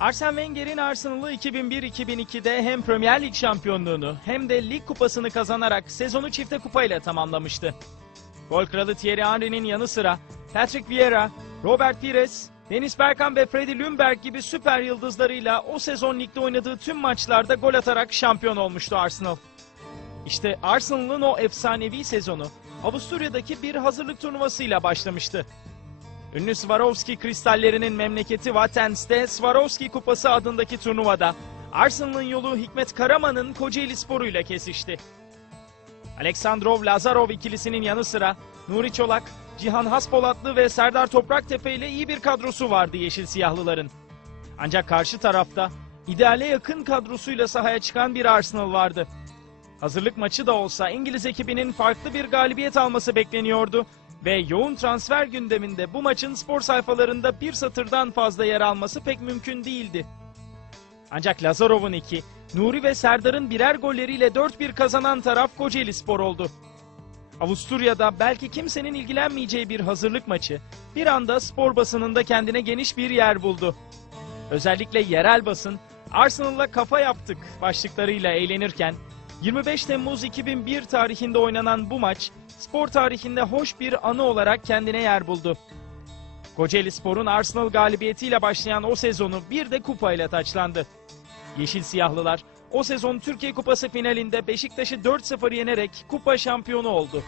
Arsene Wenger'in Arsenal'ı 2001-2002'de hem Premier Lig şampiyonluğunu hem de lig kupasını kazanarak sezonu çifte kupayla tamamlamıştı. Gol kralı Thierry Henry'nin yanı sıra Patrick Vieira, Robert Pires, Dennis Bergkamp ve Freddie Ljungberg gibi süper yıldızlarıyla o sezon ligde oynadığı tüm maçlarda gol atarak şampiyon olmuştu Arsenal. İşte Arsenal'ın o efsanevi sezonu Avusturya'daki bir hazırlık turnuvasıyla başlamıştı. Ünlü Swarovski kristallerinin memleketi Wattens'te Swarovski Kupası adındaki turnuvada Arsenal'ın yolu Hikmet Karaman'ın Kocaeli Sporu'yla kesişti. Aleksandrov Lazarov ikilisinin yanı sıra Nuri Çolak, Cihan Haspolatlı ve Serdar Topraktepe ile iyi bir kadrosu vardı Yeşil Siyahlıların. Ancak karşı tarafta ideale yakın kadrosuyla sahaya çıkan bir Arsenal vardı. Hazırlık maçı da olsa İngiliz ekibinin farklı bir galibiyet alması bekleniyordu ve yoğun transfer gündeminde bu maçın spor sayfalarında bir satırdan fazla yer alması pek mümkün değildi. Ancak Lazarov'un iki, Nuri ve Serdar'ın birer golleriyle 4-1 kazanan taraf Kocaeli Spor oldu. Avusturya'da belki kimsenin ilgilenmeyeceği bir hazırlık maçı bir anda spor basınında kendine geniş bir yer buldu. Özellikle yerel basın Arsenal'la kafa yaptık başlıklarıyla eğlenirken 25 Temmuz 2001 tarihinde oynanan bu maç spor tarihinde hoş bir anı olarak kendine yer buldu. Kocaeli Spor'un Arsenal galibiyetiyle başlayan o sezonu bir de kupayla taçlandı. Yeşil Siyahlılar o sezon Türkiye Kupası finalinde Beşiktaş'ı 4-0 yenerek kupa şampiyonu oldu.